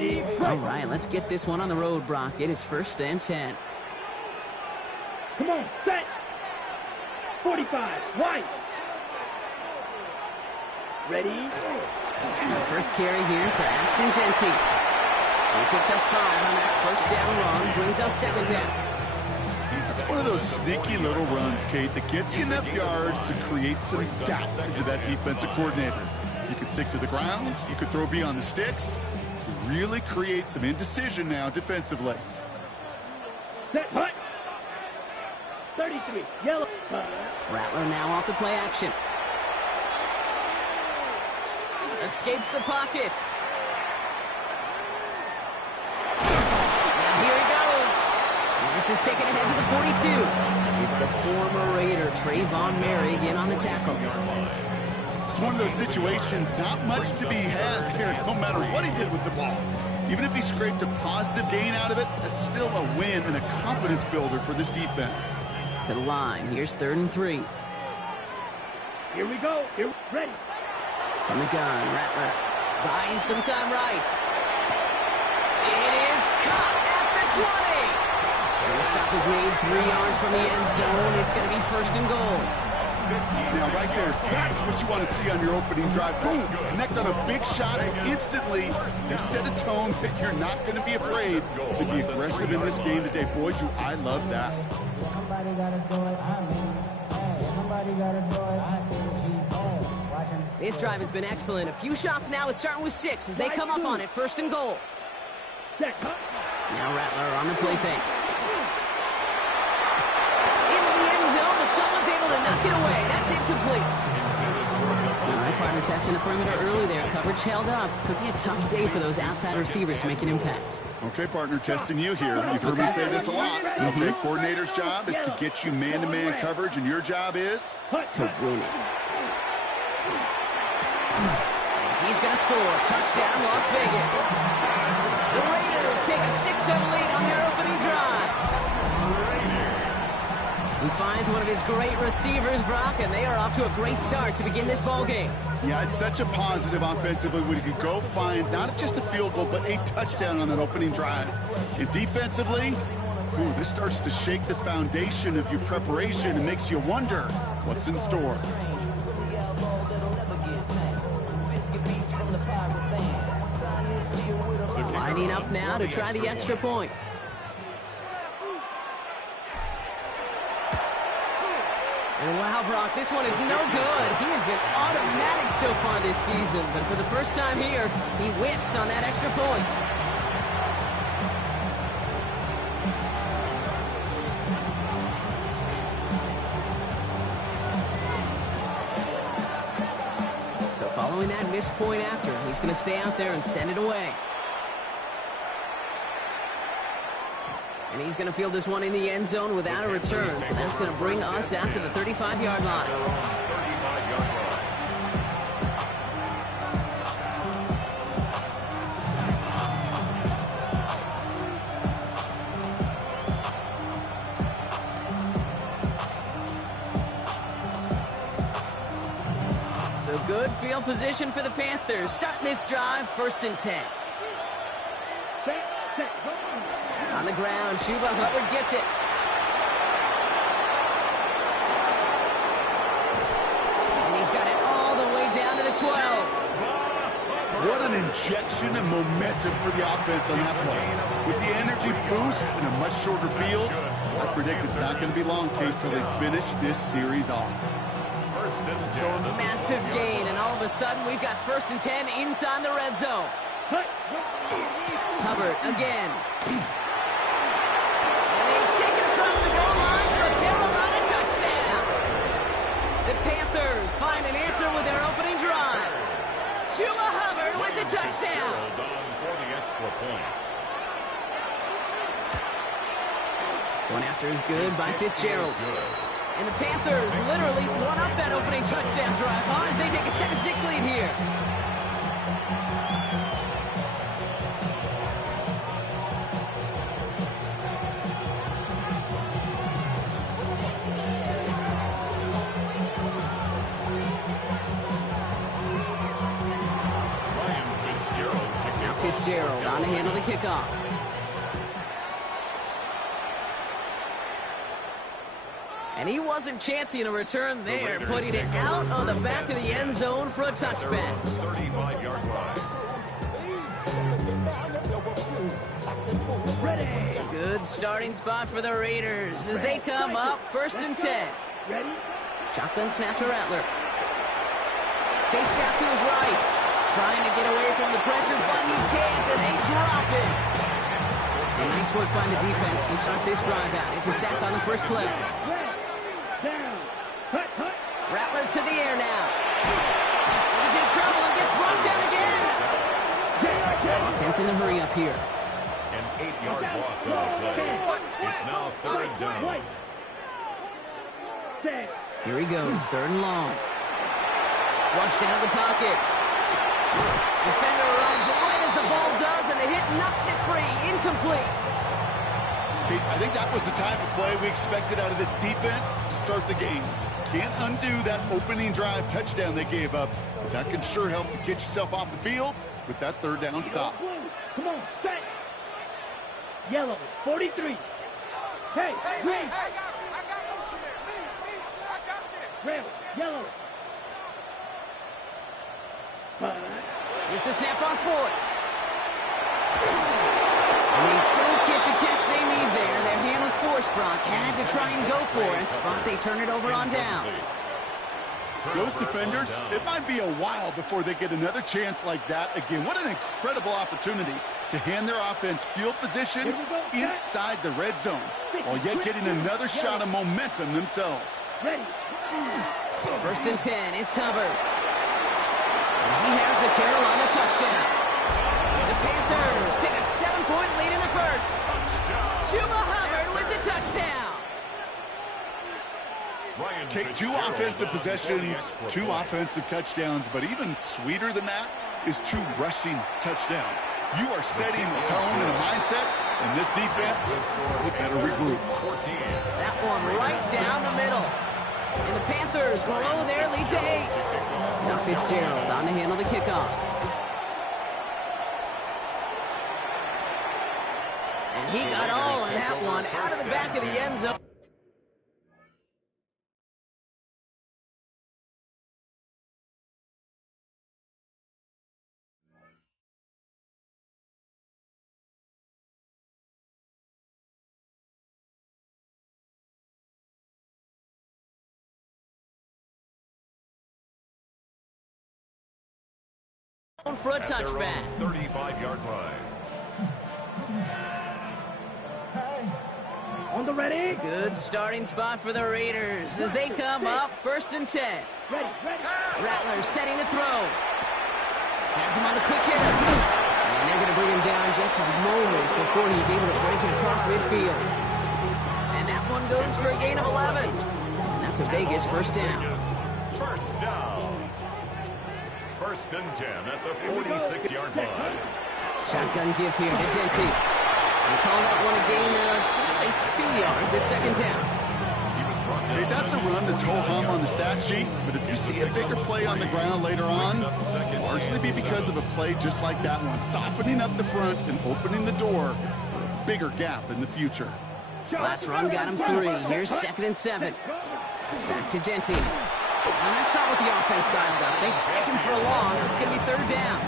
All right, let's get this one on the road, Brock. It is 1st and 10. Come on, set. 45, right. Ready? First carry here for Ashton Jeanty. He picks up 5 on that 1st down run, brings up 2nd down. It's one of those sneaky little runs, Kate, that gets you enough yards to create some doubt into that defensive coordinator. You could stick to the ground. You could throw beyond the sticks. You really create some indecision now defensively. Set, punt. 33, yellow. Rattler now off the play action. Escapes the pocket. And here he goes. And this is taken ahead to the 42. It's the former Raider, Trayvon Merrick, again on the tackle. It's one of those situations, not much to be had there, no matter what he did with the ball. Even if he scraped a positive gain out of it, that's still a win and a confidence builder for this defense. To the line. Here's 3rd and 3. Here we go. Here, ready. From the gun, Rattler buying some time right. It is caught at the 20. And the stop is made 3 yards from the end zone. It's going to be 1st and goal. Now, right there, that's what you want to see on your opening drive. Boom! Connect on a big shot, and instantly you set a tone that you're not going to be afraid to be aggressive in this game today. Boy, do I love that. Somebody got to do it. I mean, hey, somebody got to do it. I take a G. This drive has been excellent. A few shots now. It's starting with 6 as they come up on it. 1st and goal. Now Rattler on the play fake. Into the end zone, but someone's able to knock it away. That's incomplete. All right, partner testing the perimeter early there. Coverage held up. Could be a tough day for those outside receivers to make an impact. Okay, partner, testing you here. You've heard me say this a lot. Okay, coordinator's job is to get you man-to-man coverage, and your job is? To win it. He's going to score. Touchdown, Las Vegas. The Raiders take a 6-0 lead on their opening drive. He finds one of his great receivers, Brock, and they are off to a great start to begin this ball game. Yeah, it's such a positive offensively when you could go find not just a field goal, but a touchdown on that opening drive. And defensively, this starts to shake the foundation of your preparation and makes you wonder what's in store. Lining up now to try the extra point. And wow, Brock, this one is no good. He has been automatic so far this season, but for the first time here, he whiffs on that extra point. So following that missed point after, he's going to stay out there and send it away. And he's going to field this one in the end zone without a return. So that's going to bring us out to the 35-yard line. So good field position for the Panthers. Starting this drive, 1st and 10. On the ground, Chuba Hubbard gets it. And he's got it all the way down to the 12. What an injection and momentum for the offense on that play. With the energy boost in a much shorter field, I predict it's not going to be long, Case, till they finish this series off. So a massive gain, and all of a sudden we've got 1st and 10 inside the red zone. Hubbard again. The Panthers find an answer with their opening drive. Chuba Hubbard with the touchdown. One after is good by Fitzgerald. And the Panthers literally won up that opening touchdown drive, as they take a 7-6 lead here. Fitzgerald on to handle the kickoff. And he wasn't chancing a return there, putting it out on the back of the end zone for a touchback. 35-yard line. Ready. Good starting spot for the Raiders as they come up 1st and 10. Ready. Shotgun snap to Rattler. Chased out to his right. Trying to get away from the pressure, but he can't, and they drop it. And nice work by the defense to start this drive out. It's a sack on the first play. Down. Hut, hut. Rattler to the air now. He's in trouble and gets brought down again. Offense in a hurry up here. An 8-yard loss on the play. It's now 3rd down. Set. Here he goes, 3rd and long. Flushed out of the pocket. Defender arrives right as the ball does, and the hit knocks it free. Incomplete. Kate, I think that was the type of play we expected out of this defense to start the game. Can't undo that opening drive touchdown they gave up, but that can sure help to get yourself off the field with that 3rd down stop. Come on, set. Yellow, 43. Hey, green. Red, yellow. Here's the snap on 4th. And they don't get the catch they need there. Their hand was forced, Brock. Had to try and go for it, but they turn it over on downs. Those defenders, it might be a while before they get another chance like that again. What an incredible opportunity to hand their offense field position inside the red zone, while yet getting another shot of momentum themselves. Ready. 1st and 10, it's Hubbard. And he has the Carolina touchdown. The Panthers take a 7-point lead in the first. Chuba Hubbard with the touchdown. Take 2 offensive possessions, 2 offensive touchdowns, but even sweeter than that is 2 rushing touchdowns. You are setting a tone and a mindset, and this defense, they better regroup. That one right down the middle. And the Panthers blow their lead to 8. Now Fitzgerald on to handle the kickoff. And he got all in that one out of the back of the end zone. For a touchback. 35-yard line. On the ready. Good starting spot for the Raiders as they come up 1st and 10. Ready, ready. Rattler setting to throw. Has him on the quick hitter. And they're going to bring him down just a moment before he's able to break it across midfield. And that one goes for a gain of 11. And that's a Vegas 1st down. 1st down. 1st and 10 at the 46-yard line. Shotgun give here to Genty. They call that one a gain of, let's say, 2 yards at 2nd down. Hey, that's a run that's ho-hum on the stat sheet, but if you see a bigger play on the ground later on, it'll largely be because of a play just like that one, softening up the front and opening the door for a bigger gap in the future. Last run got him 3. Here's 2nd and 7. Back to Genty. And that's not what the offense dialed up. They stick him for a loss. It's going to be 3rd down.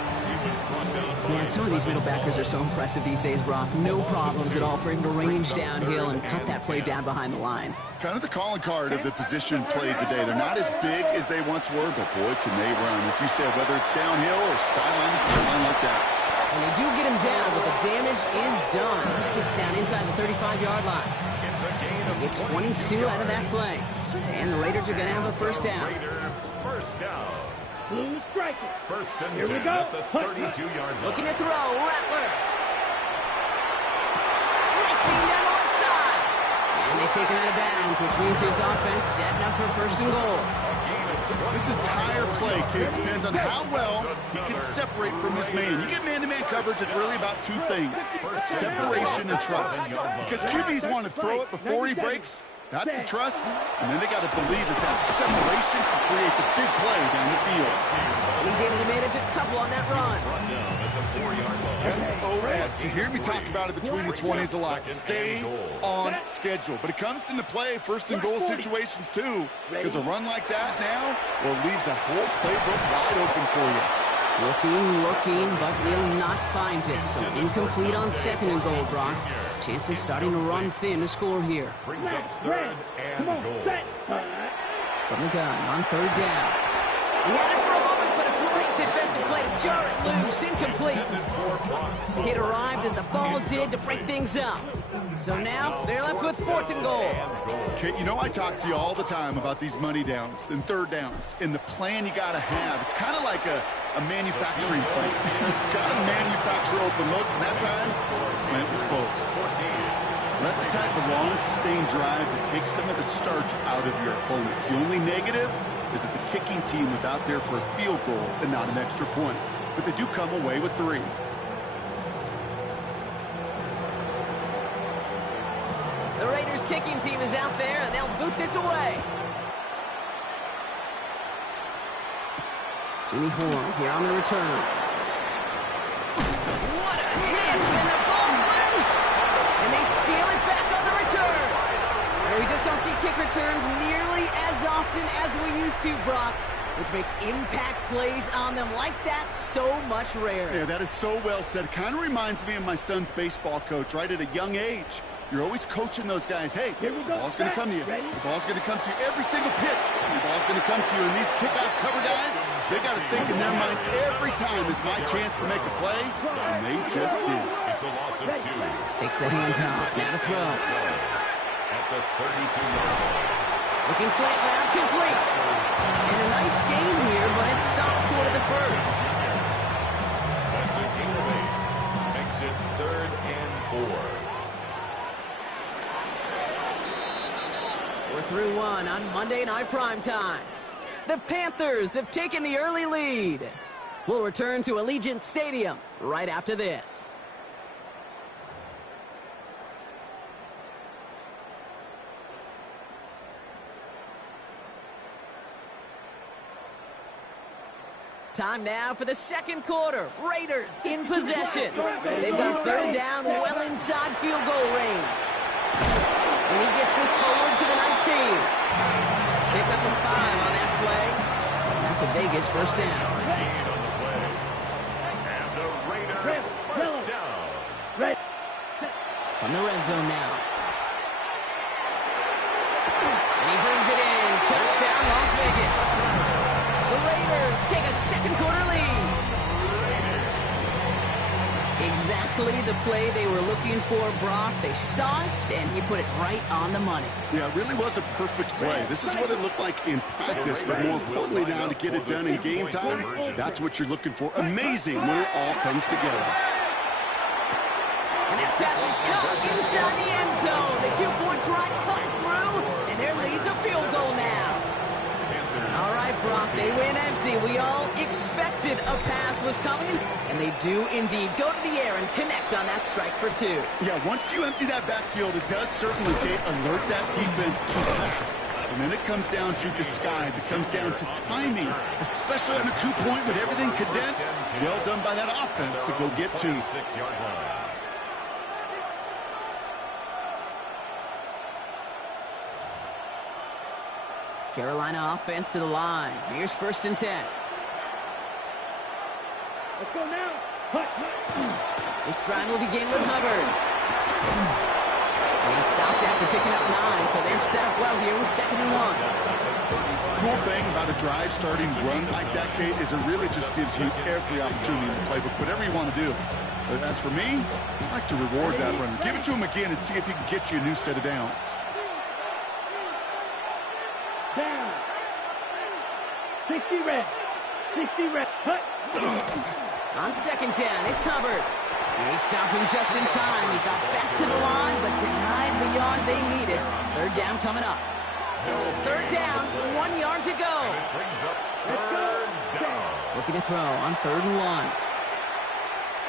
Man, some of these middle backers are so impressive these days, Brock. No problems at all for him to range downhill and cut that play down behind the line. Kind of the calling card of the position played today. They're not as big as they once were, but boy, can they run. As you said, whether it's downhill or sideline to sideline like that. And they do get him down, but the damage is done. This gets down inside the 35-yard line. They get 22 out of that play. And the Raiders are going to have a 1st down. First down. Blue striker. 1st and Here 10 we go. at the 32-yard line. Looking to throw, Rattler. Racing down the left side. And they take him out of bounds, which means his offense setting up for 1st and goal. This entire play, kid, depends on how well he can separate from his man. You get man-to-man coverage, it's really about 2 things, separation and trust. Because QBs want to throw it before he breaks. That's the trust, and then they got to believe that that separation can create the big play down the field. And he's able to manage a couple on that run. Brought down at the 4-yard line. SOS. You hear me talk about it between the 20s a lot. Stay on schedule. But it comes into play first and goal situations too. Because a run like that now, well, leaves that whole playbook wide open for you. Looking, but will not find it. So incomplete on second and goal, Brock. Chances starting to run thin to score here. Brings up third and goal. From the gun on third down. He had it for a moment, but a great defensive play to jar it loose. Incomplete. It arrived as the ball did to break things up. So now they're left with fourth and goal. Okay, you know I talk to you all the time about these money downs and third downs and the plan you got to have. It's kind of like a manufacturing plant. You've got to manufacture open looks, and that time, the plant was closed. That's the type of long, sustained drive that takes some of the starch out of your opponent. The only negative is that the kicking team was out there for a field goal and not an extra point. But they do come away with 3. The Raiders kicking team is out there, and they'll boot this away. Jimmy Horn here on the return. What a hit, and the ball's loose! And they steal it back on the return. And we just don't see kick returns nearly as often as we used to, Brock, which makes impact plays on them like that so much rarer. Yeah, that is so well said. Kind of reminds me of my son's baseball coach, right? At a young age, you're always coaching those guys. Hey, the ball's going to come to you. The ball's going to come to you every single pitch. The ball's going to come to you. And these kickoff cover guys, they got to think in their mind every time is my chance to make a play, and they just did. It's a loss of 2. Takes the hand off. Now to throw. At the 32-yard line. Looking slant round, complete. And a nice game here, but it stopped short of the first. That's a gain of 8. Makes it 3rd and 4. We're through one on Monday Night Primetime. The Panthers have taken the early lead. We'll return to Allegiant Stadium right after this. Time now for the second quarter. Raiders in possession. They've got third down well inside field goal range. And he gets this forward to the 19. Pick up a 5 on that play. And that's a Vegas first down. Gain on the play. And the Raiders first down. From the red zone now. And he brings it in. Touchdown, Las Vegas. The Raiders take a second quarter lead. Exactly the play they were looking for, Brock. They saw it, and he put it right on the money. Yeah, it really was a perfect play. This is what it looked like in practice, but more importantly now to get it done in game time, that's what you're looking for. Amazing when it all comes together. And that pass is caught inside the end zone. The 2-point try comes through, and their lead's a field goal now. All right, Brock, they win empty. We all expected a pass was coming, and they do indeed go to the air and connect on that strike for 2. Yeah, once you empty that backfield, it does certainly alert that defense to pass. And then it comes down to disguise. It comes down to timing, especially on a 2-point with everything condensed. Well done by that offense to go get 2. 6-yard line. Carolina offense to the line. Here's 1st and 10. Let's go now. This drive will begin with Hubbard. And he stopped after picking up 9, so they're set up well here with 2nd and 1. Cool thing about a drive starting run like that, Kate, is it really just gives you every opportunity in the playbook, whatever you want to do. But as for me, I like to reward that run. Give it to him again and see if he can get you a new set of downs. Down. 60 red. 60 red. Hut. On 2nd down, it's Hubbard. He stopped him just in time. He got back to the line, but denied the yard they needed. 3rd down coming up. 3rd down, 1 yard to go. Brings up 3rd down. Looking to throw on 3rd and 1.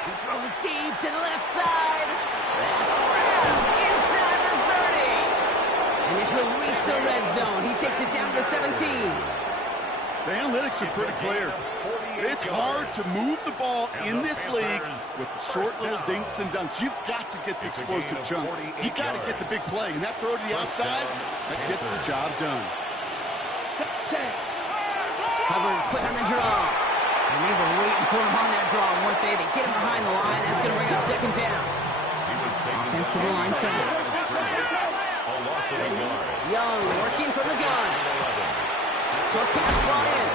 He's throwing deep to the left side. That's grabbed inside the 30. And this will reach the red zone. He takes it down to the 17. The analytics are pretty clear. It's hard to move the ball in this league with short little dinks and dunks. You've got to get the explosive chunk. You got to get the big play. And that throw to the outside, that gets the job done. Hubbard quick on the draw. And they were waiting for him on that draw, weren't they? They get him behind the line. That's going to bring up second down. Offensive line fast. Young working from the gun. Short pass brought in.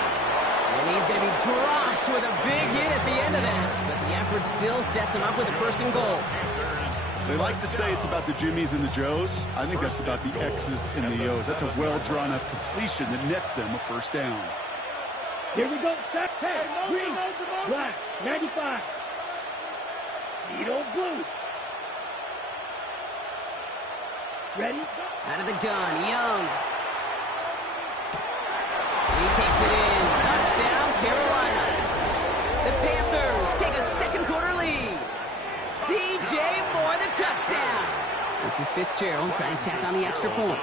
And he's going to be dropped with a big hit at the end of that. But the effort still sets him up with a first and goal. They like to say it's about the Jimmies and the Joes. I think that's about the X's and the O's. That's a well-drawn-up completion that nets them a first down. Here we go. Set, hey, green, black, 95. Needle blue. Ready? Out of the gun, Young. He takes it in. Touchdown, Carolina. The Panthers take a second quarter lead. DJ Moore, the touchdown. This is Fitzgerald trying to tack on the extra point.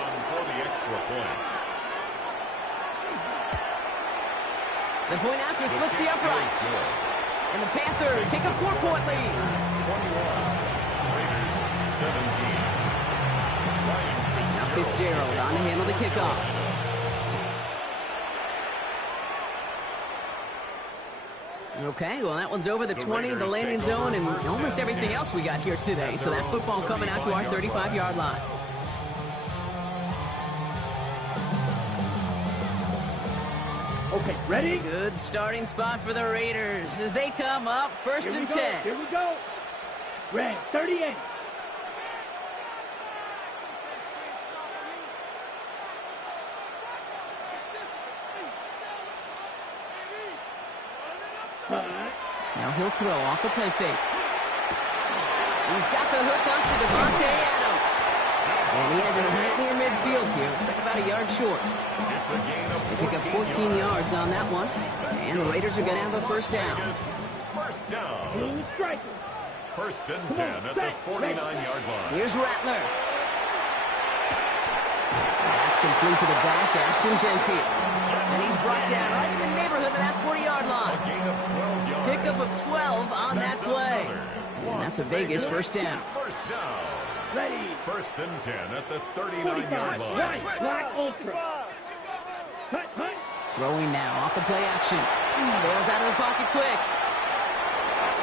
The point after splits the uprights. And the Panthers take a 4-point lead. 17. Now Fitzgerald on to handle the kickoff. Okay, well, that one's over the 20, the landing zone, and almost everything else we got here today. So that football coming out to our 35-yard line. Okay, ready? Good starting spot for the Raiders as they come up first and 10. Here we go. Red, 38. Now he'll throw off the play fake. He's got the hook up to Devontae Adams. And he has it right near midfield here. Looks like about a yard short. They pick up 14 yards on that one. And the Raiders are going to have a first down. First down. Blue striker. First and 10 at the 49-yard line. Here's Rattler. That's complete to the back. Ashton Gentile. And he's brought down right in the neighborhood of that 40-yard line. Pickup of 12 on that play. And that's a Vegas first down. First down. Ready. First and 10 at the 39-yard line. Right, black ultra. Cut. Throwing now off the play action. Bails out of the pocket quick.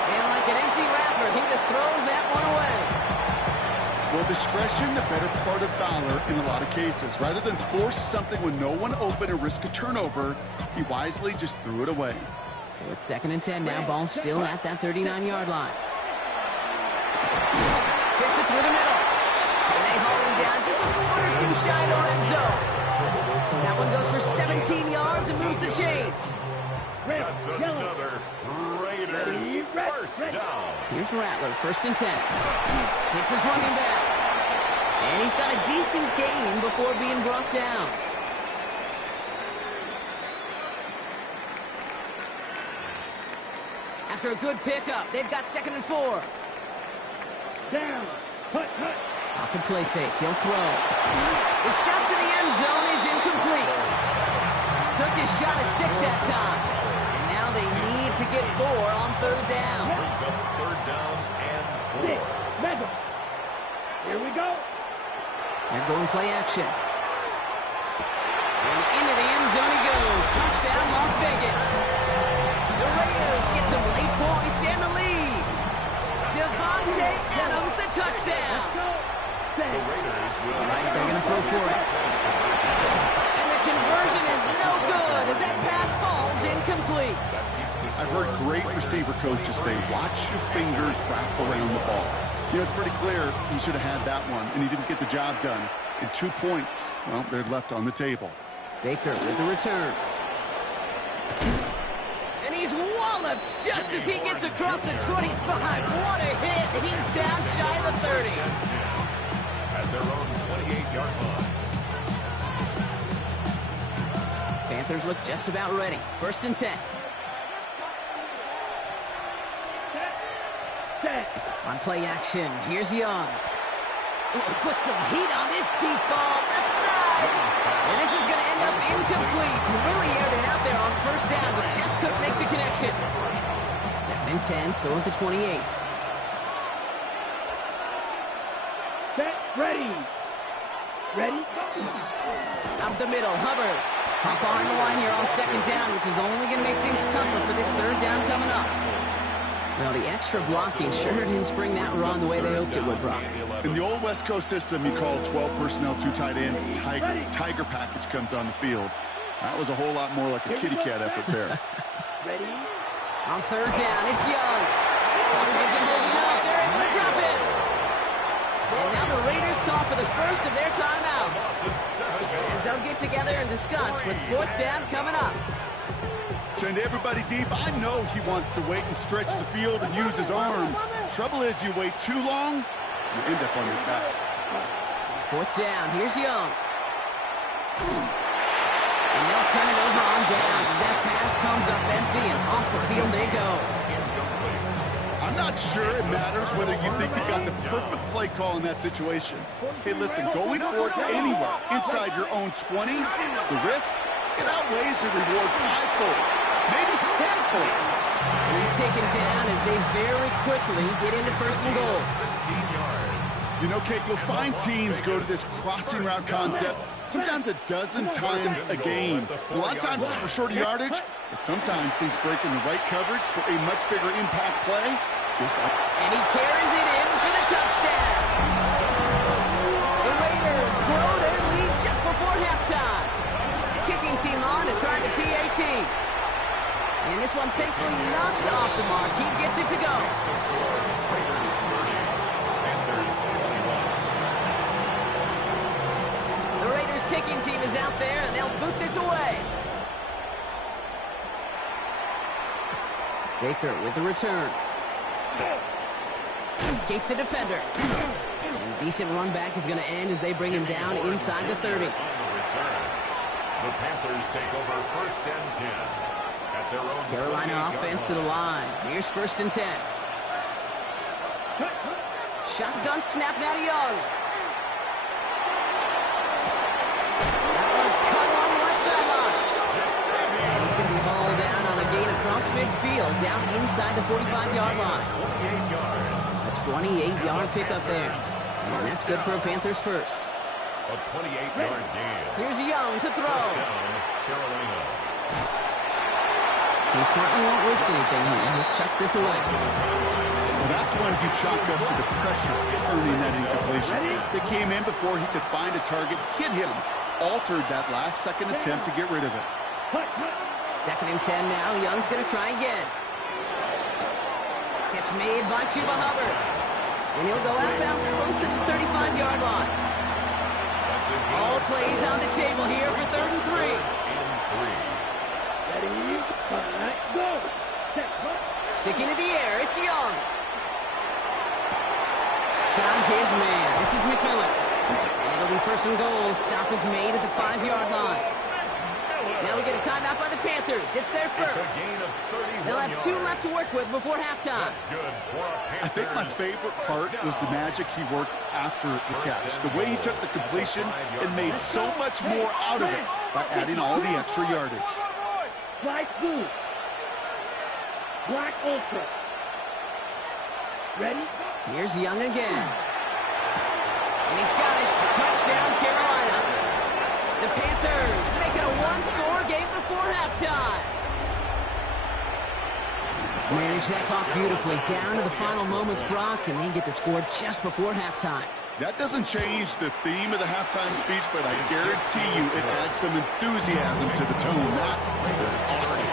And like an empty wrapper, he just throws that one away. Well, discretion, the better part of valor in a lot of cases. Rather than force something with no one open and risk a turnover, he wisely just threw it away. So it's second and 10 now. Ball still at that 39-yard line. Fits it through the middle. And they haul him down just a foot or two shy of the red zone. That one goes for 17 yards and moves the chains. That's another Raiders first down. Here's Rattler, first and 10. Hits his running back. And he's got a decent gain before being brought down. After a good pickup, they've got second and 4. Down. Cut. Off the play fake, he'll throw. The shot to the end zone is incomplete. Took his shot at 6 that time. And now they need to get 4 on third down. Brings up third down and 4. Mega. Here we go. They're going play action. And into the end zone he goes. Touchdown, Las Vegas. The Raiders get some late points and the lead. Devontae Adams, the touchdown. The Raiders will. All right, they're going to throw for it. And the conversion is no good as that pass falls incomplete. I've heard great receiver coaches say, watch your fingers wrap around the ball. You know, it's pretty clear he should have had that one, and he didn't get the job done. And 2 points, well, they're left on the table. Baker with the return. And he's walloped just as he gets across the 25. What a hit. He's down shy of the 30. At their own 28-yard line. Panthers look just about ready. First and 10. Set. On play action, here's Young. Put some heat on this deep ball, left side. And this is going to end up incomplete. He really aired it out there on first down, but just couldn't make the connection. 2nd and 10, still at the 28. Set, ready. Ready? Up the middle, Hubbard. Hop on the line here on 2nd down, which is only going to make things tougher for this 3rd down coming up. Well, the extra blocking sure didn't spring that run the way they hoped it would, Brock. In the old West Coast system, you call 12 personnel, 2 tight ends, Tiger package comes on the field. That was a whole lot more like a kitty cat effort there. Ready? On 3rd down, it's Young. Hawkins and holding up. They're able to drop it. And now the Raiders call for the first of their timeouts, as they'll get together and discuss with 4th down coming up. Send everybody deep. I know he wants to wait and stretch the field and use his arm. Trouble is, you wait too long, you end up on your back. 4th down, here's Young. And they'll turn it over on downs as that pass comes up empty and off the field they go. I'm not sure it matters whether you think you got the perfect play call in that situation. Hey, listen, going for it anywhere inside your own 20, the risk, it outweighs the reward 5-fold, maybe 10-fold. And he's taken down as they very quickly get into 1st and goal. 16 yards. You know, Kate, you'll find teams go to this crossing route concept sometimes a dozen times a game. A lot of times it's for shorter yardage, but sometimes teams break in the right coverage for a much bigger impact play. Just like And he carries it in for the touchdown. The Raiders grow their lead just before halftime. Kicking team on to try the PAT. And this one thankfully not off the mark. He gets it to go. The Raiders kicking team is out there, and they'll boot this away. Baker with the return. Escapes a defender. And a decent run back is going to end as they bring him down inside the 30. The Panthers take over 1st and 10 at their own Carolina offense to the line. Here's 1st and 10. Shotgun snap now to Young. That one's cut on the left sideline. And he's going to be hauled down on a gain across midfield, down inside the 45-yard line. 28 yards. A 28-yard pickup there. And that's good for a Panthers first. A 28-yard gain. Here's Young to throw. First down, Carolina. He smartly won't risk anything here. He just chucks this away. Well, that's when you chalk up to the pressure earning that incompletion. They came in before he could find a target, hit him, altered that last-second attempt to get rid of it. 2nd and 10 now. Young's going to try again. Catch made by Chuba Hubbard. And he'll go out of bounds close to the 35-yard line. All plays on the table here for 3rd and 3. Ready? Go. Set. Sticking to the air, it's Young. Got his man. This is McMillan. And it'll be 1st and goal. Stop is made at the 5-yard line. Now we get a timeout by the Panthers. It's their first. They'll have 2 left to work with before halftime. I think my favorite part was the magic he worked after the catch. The way he took the completion and made so much more out of it by adding all the extra yardage. Black blue. Black ultra. Ready? Here's Young again. And he's got it. Touchdown, Carolina. The Panthers make it a 1-score game before halftime. Manage that clock beautifully down to the final moments, Brock, and they get the score just before halftime. That doesn't change the theme of the halftime speech, but I guarantee you it adds some enthusiasm to the tone. That was awesome.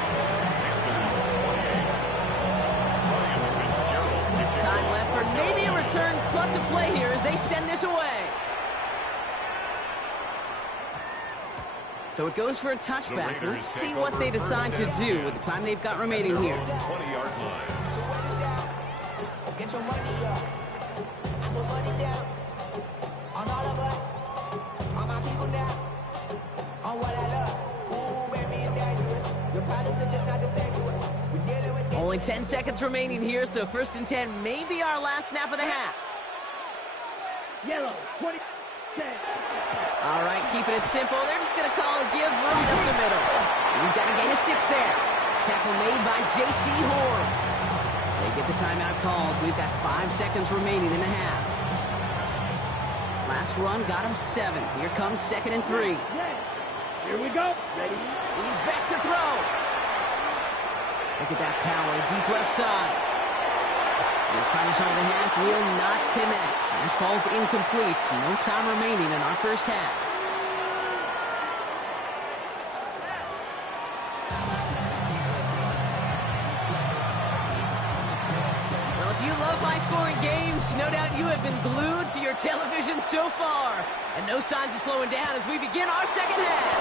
Time left for maybe a return plus a play here as they send this away. So it goes for a touchback. Let's see what they decide to do with the time they've got remaining here. 20-yard line. Get your money up. I put money down. On all of us. On my people now. On what I love. Ooh, baby, it's dangerous. Your problems are just not the same to us. We're dealing with Only 10 seconds remaining here, so 1st and 10 may be our last snap of the half. Yellow, 20. All right, keeping it simple. They're just going to call a give right up the middle. He's got a gain of 6 there. Tackle made by J.C. Horn. They get the timeout called. We've got 5 seconds remaining in the half. Last run got him 7. Here comes 2nd and 3. Here we go. Ready? He's back to throw. Look at that power, deep left side. This final shot of the half will not connect. That falls incomplete. No time remaining in our first half. Well, if you love high-scoring games, no doubt you have been glued to your television so far. And no signs of slowing down as we begin our second half.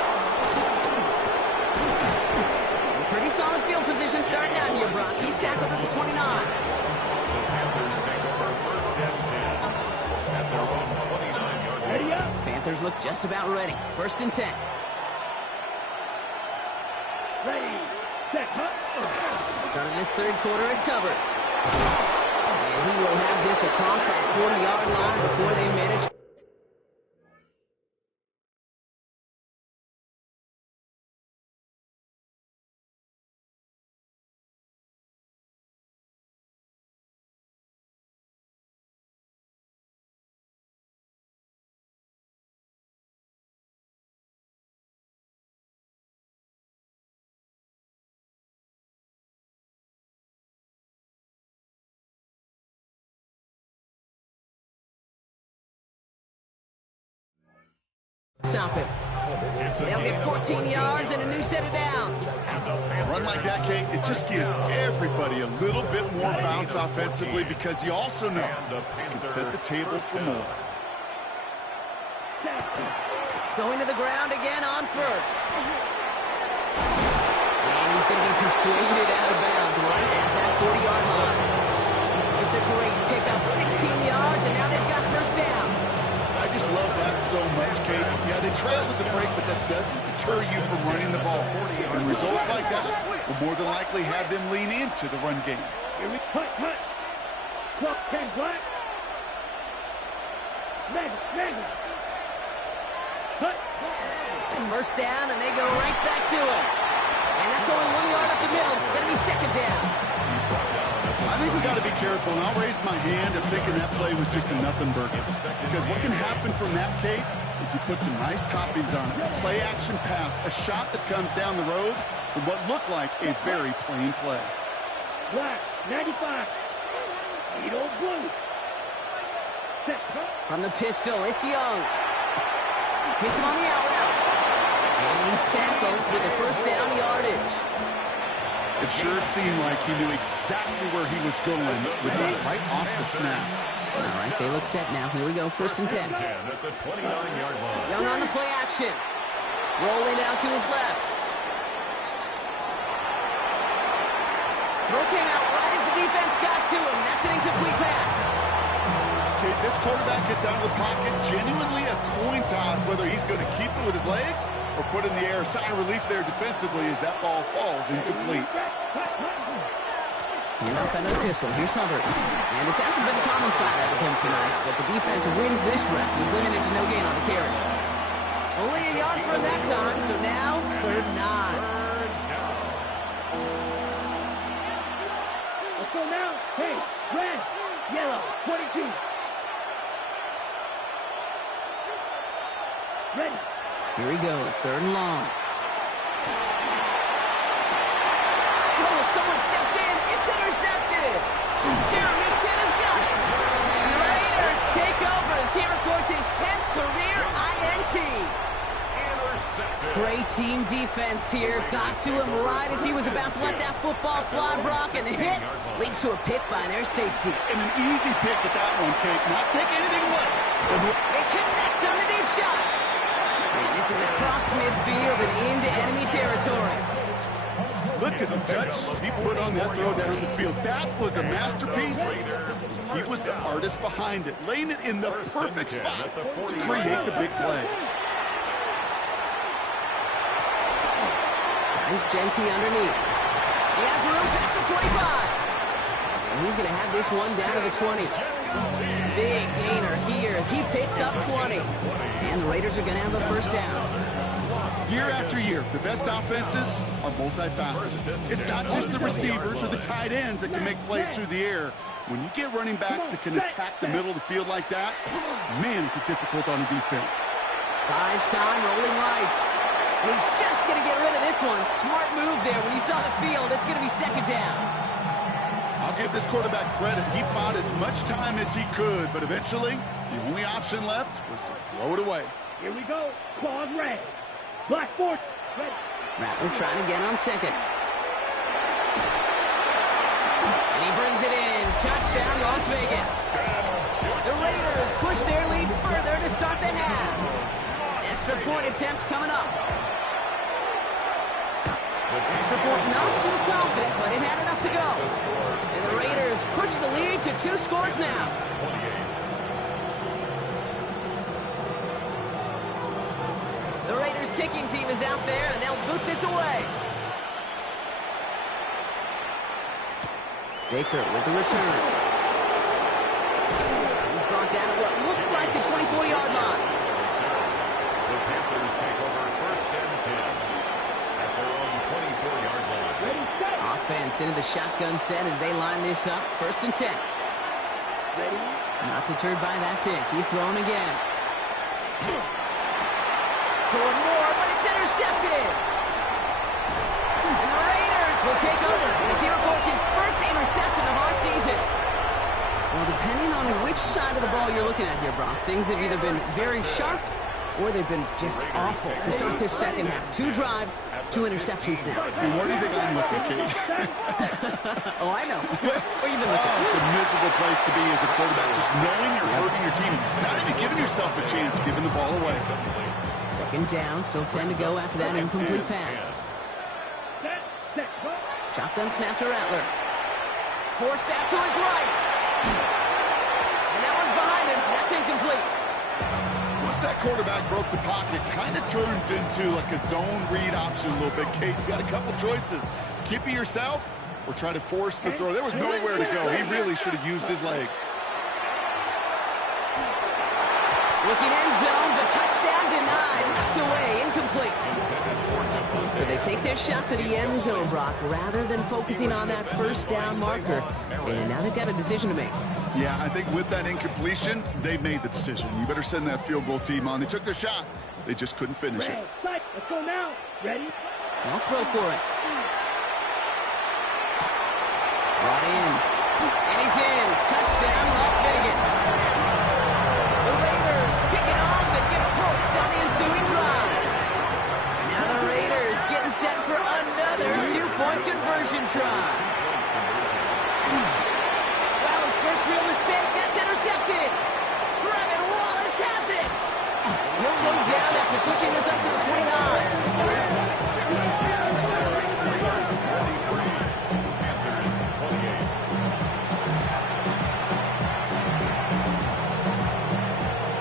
Pretty solid field position starting out here, Brock. He's tackled at the 29. Panthers take over 1st and 10 at their own 29-yard line. Ready up. Panthers look just about ready. 1st and 10. Ready. Set. Huh? Starting this 3rd quarter, it's Hubbard. And he will have this across that 40-yard line before they manage. Stop it. They'll get 14 yards and a new set of downs. A run like that, Kate, it just gives everybody a little bit more bounce offensively because you also know you can set the table for more. Going to the ground again on 1st. And he's going to be persuaded out of bounds right at that 40-yard line. It's a great pickup, 16 yards, and now they've got 1st down. I just love that so much, Kate. Yeah, they trailed at the break, but that doesn't deter you from running the ball. And results like that will more than likely have them lean into the run game. Here we cut. Clock 10 black. Mega. Cut. 1st down, and they go right back to it. And that's only 1 yard up the middle. Going to be 2nd down. I think we got to be careful, and I'll raise my hand of thinking that play was just a nothing burger. Because what can happen from that, Kate, is you put some nice toppings on it. A play-action pass, a shot that comes down the road from what looked like a very plain play. Black, 95. Needle blue. Set. From the pistol, it's Young. Hits him on the out route. And he's tackled with the 1st down yardage. It sure seemed like he knew exactly where he was going with that right off the snap. All right, they look set now. Here we go, 1st and 10. At the 29-yard line. Young on the play action. Rolling out to his left. Throw came out right as the defense got to him. That's an incomplete pass. Okay, this quarterback gets out of the pocket, genuinely a coin toss, whether he's going to keep it with his legs or put in the air. Sigh of relief there defensively as that ball falls incomplete. Here up another pistol. Here's Hubbard. And this hasn't been a common sight out of him tonight, but the defense wins this rep. He's limited to no gain on the carry. Only a yard for him that time, so now 3rd and 9. Let's go now. Hey, red, yellow, 22. Ready. Here he goes, 3rd and long. Oh, someone stepped in. It's intercepted. Jeremy Chin has got it. And the Raiders take over as he records his 10th career INT. Great team defense here. Got to him right as he was about to let that football fly, Brock, and the hit leads to a pick by their safety. And an easy pick at that one, Kate. Not take anything away. They connect on the deep shot. And this is across midfield and into enemy territory. Look at the touch he put on that throw down the field. That was a masterpiece. He was the artist behind it, laying it in the perfect spot to create the big play. Finds Genty underneath. He has room past the 25. And And he's going to have this one down to the 20. Big gainer here as he picks up 20. And the Raiders are going to have a first down. Year after year, the best offenses are multifaceted. It's not just the receivers or the tight ends that can make plays through the air. When you get running backs that can attack the middle of the field like that, man, is it difficult on a defense. Buys time, rolling right. And he's just going to get rid of this one. Smart move there. When you saw the field, it's going to be second down. I'll give this quarterback credit. He bought as much time as he could, but eventually, the only option left was to throw it away. Here we go. Claws red. Black force. Red. Rattler trying again on second. And he brings it in. Touchdown, Las Vegas. The Raiders push their lead further to start the half. Extra point attempt coming up. Extra point not too confident, but it had enough to go. And the Raiders push the lead to 2 scores now. The Raiders kicking team is out there, and they'll boot this away. Baker with the return. He's brought down at what looks like the 24-yard line. The Panthers take over first and 10 at their own 24-yard line. Ready, set. Offense into the shotgun set as they line this up. First and 10. Ready. Not deterred by that pick. He's throwing again. Toward Moore, but it's intercepted. And the Raiders will take over as he records his first interception of our season. Well, depending on which side of the ball you're looking at here, Brock, things have either been very sharp or they've been just awful to start this second half. 2 drives, 2 interceptions now. And where do you think I'm looking, Kate? Oh, I know. Where you been looking? It's a miserable place to be as a quarterback, just knowing you're hurting your team, not even giving yourself a chance, giving the ball away. Second down, still 10 to go after that incomplete pass. Set. Set. Go. Shotgun snap to Rattler. Forced out to his right. And that one's behind him. That's incomplete. Once that quarterback broke the pocket, kind of turns into like a zone read option a little bit. Kate, you got a couple choices. Keep it yourself or try to force the throw. There was nowhere to go. He really should have used his legs. Looking end zone, but touchdown denied. Knocked away, incomplete. So they take their shot for the end zone, Brock, rather than focusing on that first down marker. And now they've got a decision to make. Yeah, I think with that incompletion, they made the decision. You better send that field goal team on. They took their shot. They just couldn't finish it. Red. Set. Let's go now. Ready. They'll throw for it. Brought in. And he's in. Touchdown, Las Vegas. The Raiders pick it off and get points on the ensuing drive. Now the Raiders getting set for another 2-point conversion try. Well, his first real mistake, that's intercepted. Trevin Wallace has it. And he'll go down after pushing this up to the 29.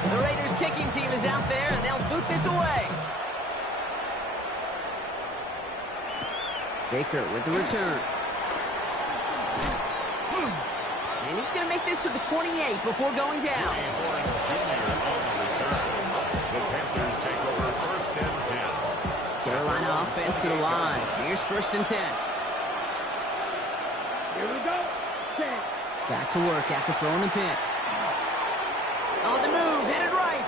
The Raiders kicking team is out there, and they'll boot this away. Baker with the return. And he's going to make this to the 28 before going down. The Panthers take over first and 10. Carolina offense to the line. Here's first and 10. Here we go. Set. Back to work after throwing the pick. On the move, headed right.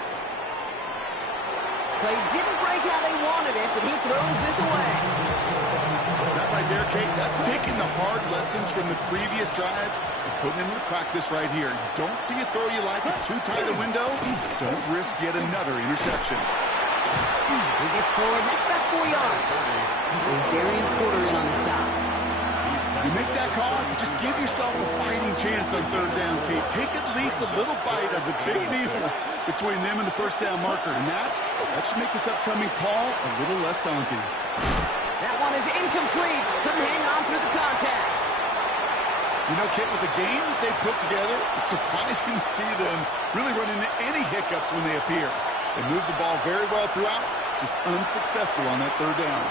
Play didn't break how they wanted it, and he throws this away. That right there, Kate, that's taking the hard lessons from the previous drive and putting them into practice right here. You don't see a throw you like, it's too tight a window, don't risk yet another interception. He gets forward, that's about 4 yards. There's Darian Porter in on the stop. You make that call to just give yourself a fighting chance on third down, Kate. Take at least a little bite of the big meal between them and the first down marker, and that should make this upcoming call a little less daunting. That one is incomplete. Couldn't hang on through the contact. You know, Kit, with the game that they put together, it's surprising to see them really run into any hiccups when they appear. They move the ball very well throughout, just unsuccessful on that third down.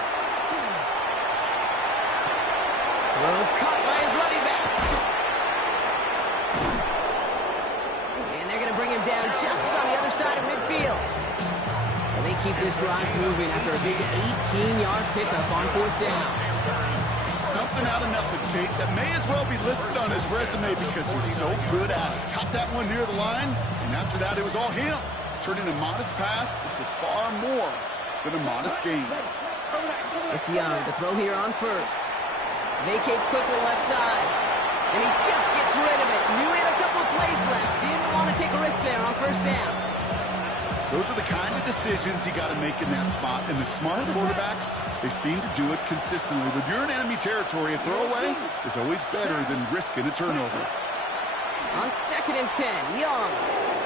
Throw caught by his running back. batted down just on the other side of midfield. So they keep this drive moving after a big 18-yard pickup on 4th down. Something out of nothing, Kate, that may as well be listed on his resume because he's so good at it. Caught that one near the line, and after that, it was all him. Turning a modest pass into far more than a modest gain. It's Young to throw here on 1st. Vacates quickly left side. And he just gets rid of it. Knew he had a couple of plays left. Didn't want to take a risk there on 1st down. Those are the kind of decisions you got to make in that spot. And the smart quarterbacks, they seem to do it consistently. When you're in enemy territory, a throwaway is always better than risking a turnover. On 2nd and 10, Young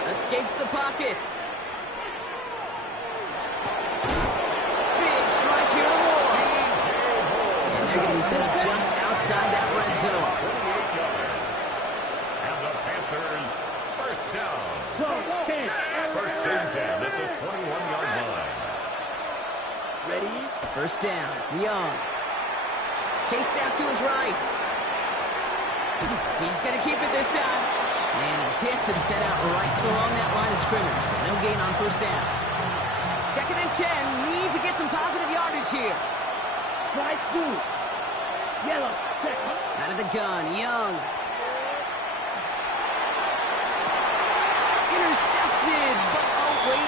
escapes the pocket. Big strike here to Moore. And they're going to be set up just outside that red zone. 28 yards. And the Panthers, 1st down. 1st and 10 at the 21-yard line. Ready? 1st down, Young. Chased out to his right. He's going to keep it this time. And he's hit and set out right along that line of scrimmage. So no gain on 1st down. 2nd and 10, need to get some positive yardage here. Right through. Yellow. Second. Out of the gun, Young. Intercepted, but oh, wait.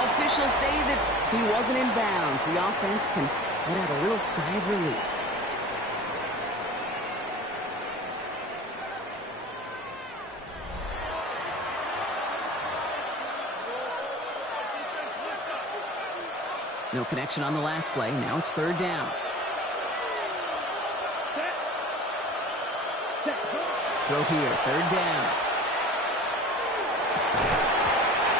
Officials say that he wasn't in bounds. The offense can let out a little sigh of relief. No connection on the last play. Now it's 3rd down. Throw here, 3rd down.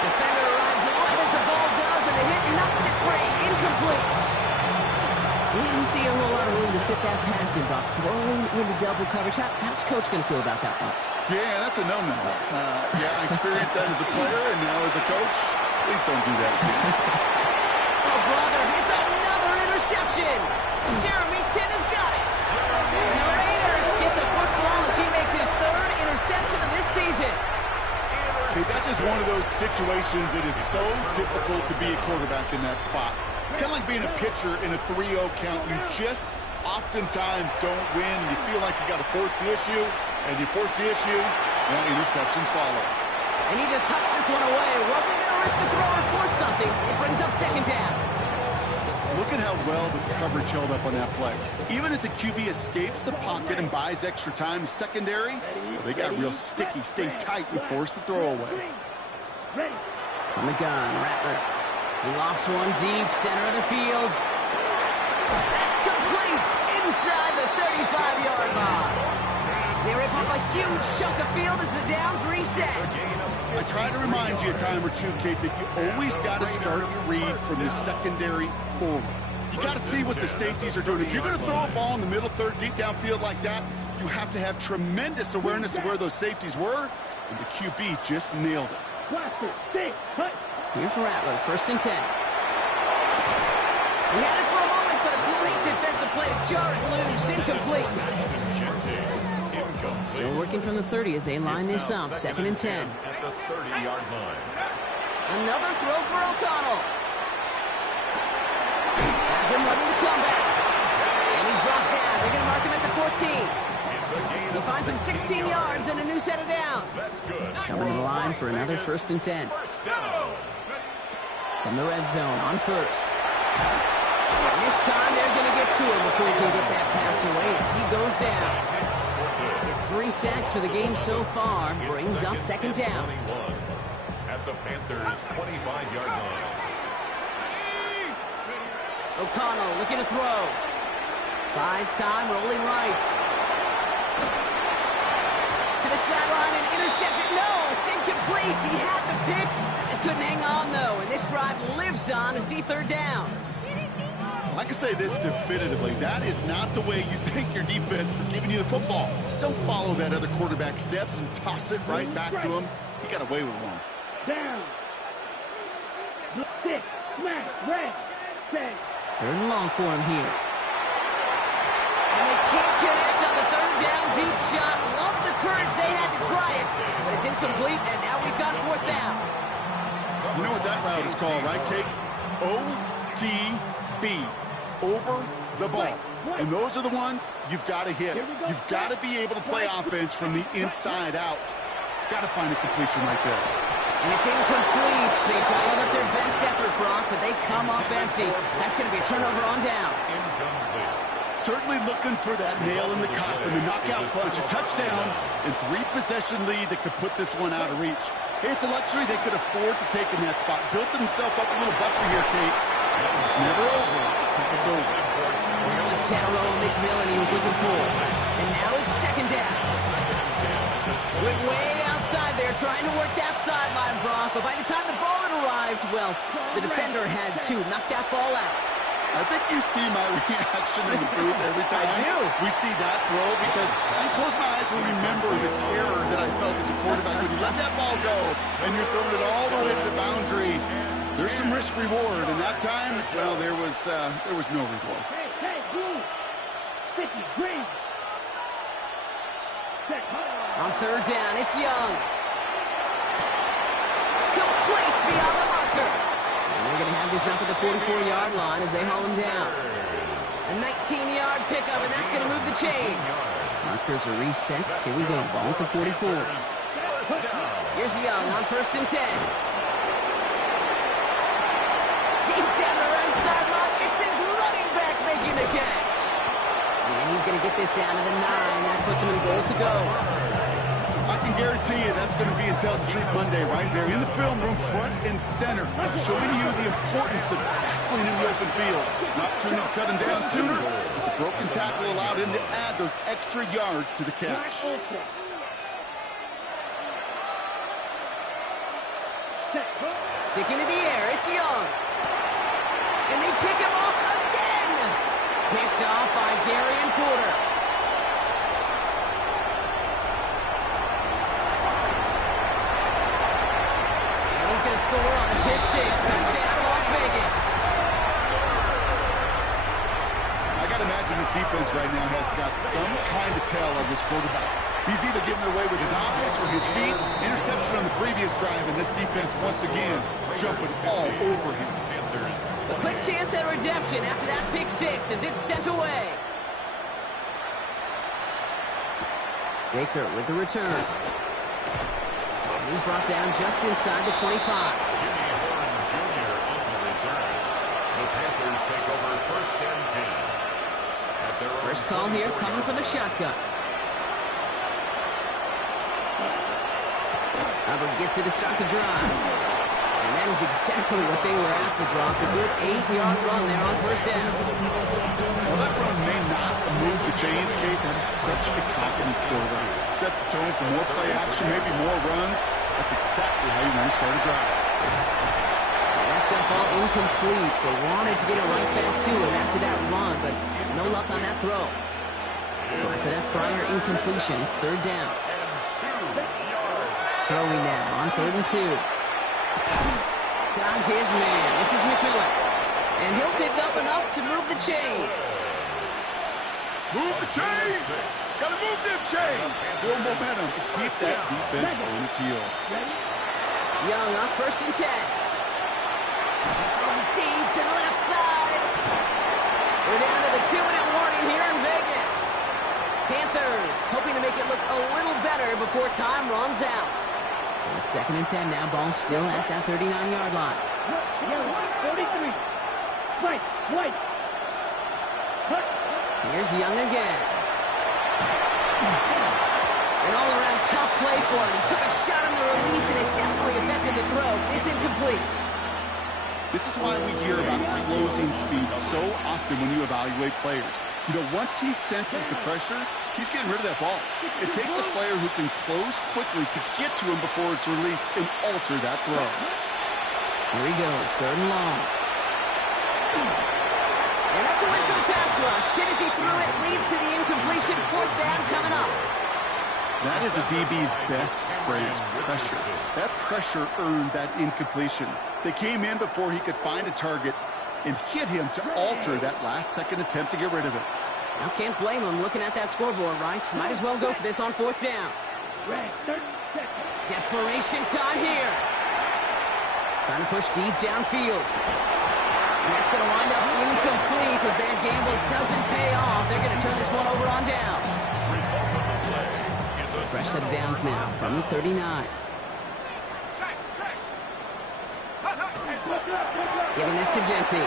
Defender arrives right as the ball does, and the hit knocks it free. Incomplete. Didn't see a whole lot of room to fit that passing buck. Throwing into double coverage. How's Coach going to feel about that one? Yeah, that's a no-no. I experienced that as a player, and now as a coach, please don't do that again. Oh, brother, it's another interception. Jeremy Chin has got it. And the Raiders get the football as he makes his 3rd interception of this season. Okay, that's just one of those situations that is so difficult to be a quarterback in that spot. It's kind of like being a pitcher in a 3-0 count. You just oftentimes don't win. You feel like you got to force the issue, and you force the issue, and interceptions follow. And he just hucks this one away. Wasn't going to risk a throw or force something. It brings up 2nd down. Look at how well the coverage held up on that play. Even as the QB escapes the pocket and buys extra time secondary, they got real sticky, stay tight, and force the throw away. Ready. On the gun, Rattler. He lofts one deep, center of the field. That's complete inside the 35-yard line. They rip off a huge chunk of field as the downs reset. I try to remind you a time or two, Kate, that you always got to start your read from the secondary forward. You got to see what the safeties are doing. If you're going to throw a ball in the middle third, deep downfield like that, you have to have tremendous awareness of where those safeties were, and the QB just nailed it. Here for Rattler, 1st and 10. He had it for a moment, but a great defensive play to jar it loose, incomplete. Still working from the 30 as they line this up, 2nd and 10. At the 30-yard line. Another throw for O'Connell. Has him running the comeback. And he's brought down. They're going to mark him at the 14. He finds him 16 yards and a new set of downs. That's good. Coming to the line for another 1st and 10. 1st down. From the red zone on 1st. And this time they're going to get to him before he can get that pass away as he goes down. It's 3 sacks for the game so far. Brings up 2nd down. 21 at the Panthers' 25-yard line. O'Connell looking to throw. Buys time, rolling right. To the sideline and intercepted. No, it's incomplete. He had the pick. Just couldn't hang on, though. And this drive lives on to see 3rd down. I can say this definitively. That is not the way you think your defense is giving you the football. Don't follow that other quarterback steps and toss it right back to him. He got away with one. Down. 6, smash, red, 10. 3rd and long for him here. And they can't connect on the 3rd down deep shot. Love the courage they had to try it, but it's incomplete, and now we've got fourth down. You know what that route is called, right, Kate? OTB, over the ball. And those are the ones you've got to hit. You've got to be able to play offense from the inside out. Got to find a completion right there. And it's incomplete. They dialed up their best effort, Brock, but they come up empty. That's going to be a turnover on downs. Certainly looking for that nail in the coffin, the knockout punch, a touchdown, and 3-possession lead that could put this one out of reach. Hey, it's a luxury they could afford to take in that spot. Built themselves up a little buffer here, Kate. It's never over until it's over. That was Tannero McMillan he was looking for. And now it's second down. Went way outside there, trying to work that sideline, Brock. But by the time the ball had arrived, well, the defender had to knock that ball out. I think you see my reaction in the booth every time I do. We see that throw, because I close my eyes and remember the terror that I felt as a quarterback when you let that ball go and you're throwing it all the way to the boundary. There's some risk reward, and that time, well, there was no reward. Hey, Green. 50, Green. On third down, it's Young. Complete beyond the marker. And they're going to have this up at the 44-yard line as they haul him down. A 19-yard pickup, and that's going to move the chains. Markers are reset. Here we go. Ball at the 44. Here's Young on first and 10. Deep down the right sideline. It's his running back making the catch. And he's going to get this down to the 9. That puts him in goal to go. I can guarantee you that's going to be in Tell the Truth Monday right there in the film room, front and center, showing you the importance of tackling in the open field. An opportunity to cut him down sooner, but the broken tackle allowed him to add those extra yards to the catch. Sticking to the air, it's Young. And they pick him off again. Picked off by Darian Porter. And he's going to score on the pick six. Touchdown, Las Vegas. I got to imagine this defense right now has got some kind of tell of this quarterback. He's either giving it away with his eyes or his feet. Interception on the previous drive, and this defense once again jumping all over him. A quick chance at redemption after that pick six as it's sent away. Baker with the return. And he's brought down just inside the 25. Jimmy Horn Jr. on the return. The Panthers take over first and 10. First call here coming from the shotgun. Hubbard gets it to start the drive. And that is exactly what they were after, Brock. A good 8-yard run there on first down. Well, that run may not move the chains, Kate. That is such a confidence builder. Sets the tone for more play action, maybe more runs. That's exactly how you want to start a drive. And that's going to fall incomplete. They wanted to get it right back to him after that run, but no luck on that throw. So after that prior incompletion, it's third down. Throwing now on third and 2. Got his man. This is McMillan. And he'll pick up enough to move the chains. Move the chains! Gotta move them chains! Build momentum to keep that defense on its heels. Young on first and 10. He's going deep to the left side. We're down to the 2-minute warning here in Vegas. Panthers hoping to make it look a little better before time runs out. So it's second and 10 now. Ball still at that 39-yard line. 43. White. Here's Young again. An all-around tough play for him. He took a shot on the release, and it definitely affected the throw. It's incomplete. This is why we hear about closing speed so often when you evaluate players. You know, once he senses the pressure, he's getting rid of that ball. It takes a player who can close quickly to get to him before it's released and alter that throw. Here he goes, third and long. And that's a win for the pass rush. As he threw it, leads to the incompletion. Fourth down coming up. That is a DB's best phrase, pressure. That pressure earned that incompletion. They came in before he could find a target and hit him to alter that last-second attempt to get rid of it. Now can't blame him looking at that scoreboard, right? Might as well go for this on fourth down. Desperation time here. Trying to push deep downfield. And that's going to wind up incomplete as their gamble doesn't pay off. They're going to turn this one over on downs. Fresh set of downs now from the 39. Giving this to Genty.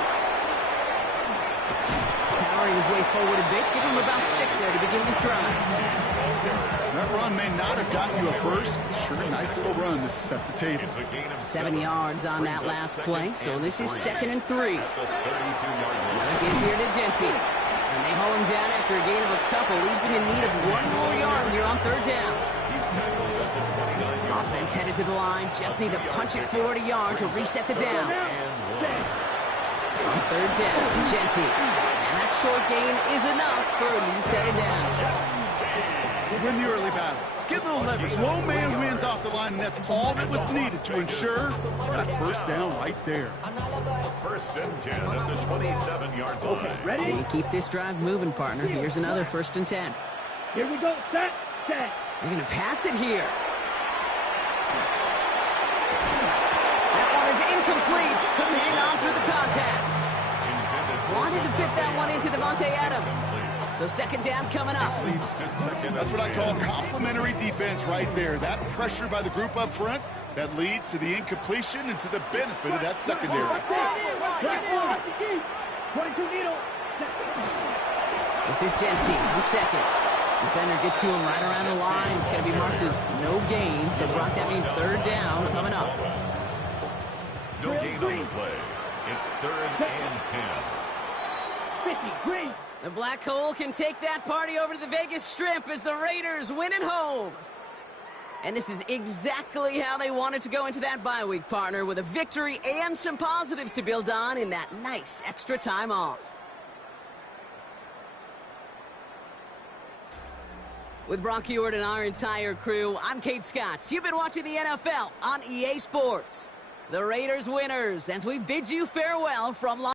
Powering his way forward a bit. Give him about 6 there to begin this drive. That run may not have gotten you a first, but sure, nice little run to set the table. 7 yards on that last play, so this is 2nd and 3. Another give here to Genty. And they haul him down after a gain of a couple. Leaves him in need of 1 more yard here on 3rd down. Offense headed to the line. Just need to punch it forward a yard to reset the downs. On 3rd down, Genty. And that short gain is enough for a new set of downs. Win the early battle. Get a little leverage. Low man wins off the line, and that's all that was needed to ensure that first down right there. 1st and 10 at the 27-yard line. Okay, ready? And keep this drive moving, partner. Here's another 1st and 10. Here we go. Set. They're going to pass it here. That one is incomplete. Couldn't hang on through the contact. Wanted to fit that one into Devontae Adams. So 2nd down coming up. That's what I call complimentary defense right there. That pressure by the group up front that leads to the incompletion and to the benefit of that secondary. 22 needle. This is Genty on 2nd. Defender gets to him right around the line. It's going to be marked as no gain. So, Brock, that means 3rd down coming up. No gain on the play. It's 3rd and 10. 50 green. The Black Hole can take that party over to the Vegas Strip as the Raiders win at home. And this is exactly how they wanted to go into that bye week, partner, with a victory and some positives to build on in that nice extra time off. With Brock Huard and our entire crew, I'm Kate Scott. You've been watching the NFL on EA Sports. The Raiders winners as we bid you farewell from